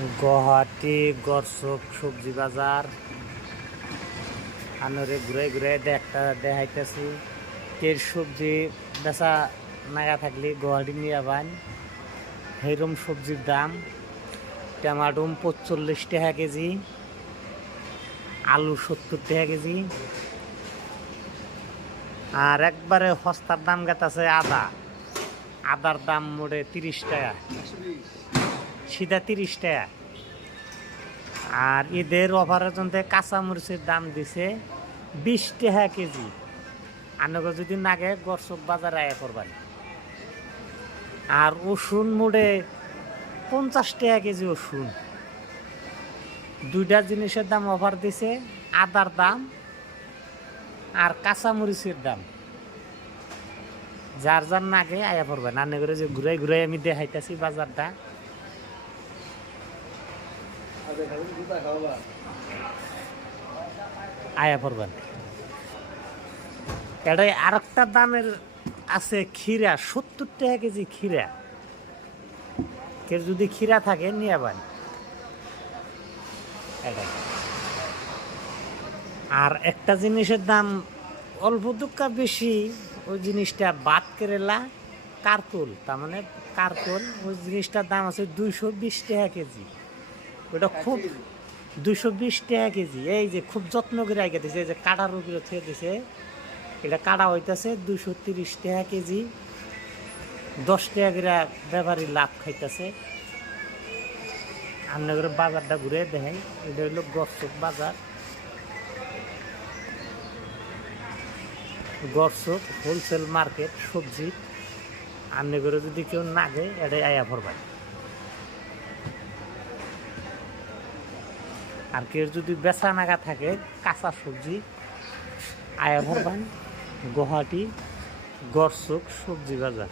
গুয়াহাটি গড়চক সবজি বাজার আনরে ঘুরে ঘুরে দেখাইতেছি কে সবজি বেচা নাগা থাকলে গুয়াহাটি নিয়ে আবান সেইরকম সবজির দাম। টমাটম 45 টাকা কেজি, আলু 70 টাকা কেজি, আর একবারে সস্তার দাম গেতাছে আদার দাম মোটে 30 টাকা, সিধা 30 টাকা। আর ঈদের অফারের জন্য কাঁচামরিচের দাম দিছে 20 টাকা কেজি। আনগো যদি নাগে গড়চক বাজারে আয়া করবেন। আর রসুন মোটে 50 টাকা কেজি রসুন। দুইটা জিনিসের দাম অফার দিছে, আদার দাম আর কাঁচামরিচের দাম। যার যার নাগে আয়া পড়বেন। আনে করে যে ঘুরাই ঘুরাই আমি দেখাইতেছি বাজারটা। আয়া পড়বেন। এটাই আর একটা দামের আছে ক্ষীরা, 70 টাকা কেজি ক্ষীরা। কে যদি ক্ষীরা থাকে নিয়ে যাবেন। আর একটা জিনিসের দাম অল্প দুঃখা বেশি, ওই জিনিসটা বাদ কেরেলা কারকল, তার মানে কারকল, ওই জিনিসটার দাম আছে 220 টাকা কেজি। ওটা খুব 220 টাকা কেজি। এই যে খুব যত্ন করে আগে দিছে, এই যে কাটার উপরে থুয়ে দিছে, এটা কাটা হইতেছে 230 টাকা কেজি। 10 টাকা করে ব্যাপারী লাভ খাইতেছে। আমরা করে বাজারটা ঘুরে দেখাই। এটা হইল গড়চক বাজার, গড়চক হোলসেল মার্কেট সবজি। আপনি করে যদি কেউ না গে এটাই আয়া ভরবেন। আর কেউ যদি বেচা নাগা থাকে কাঁচা সবজি আয়া ভরবেন গুয়াহাটি গড়চক সবজি বাজার।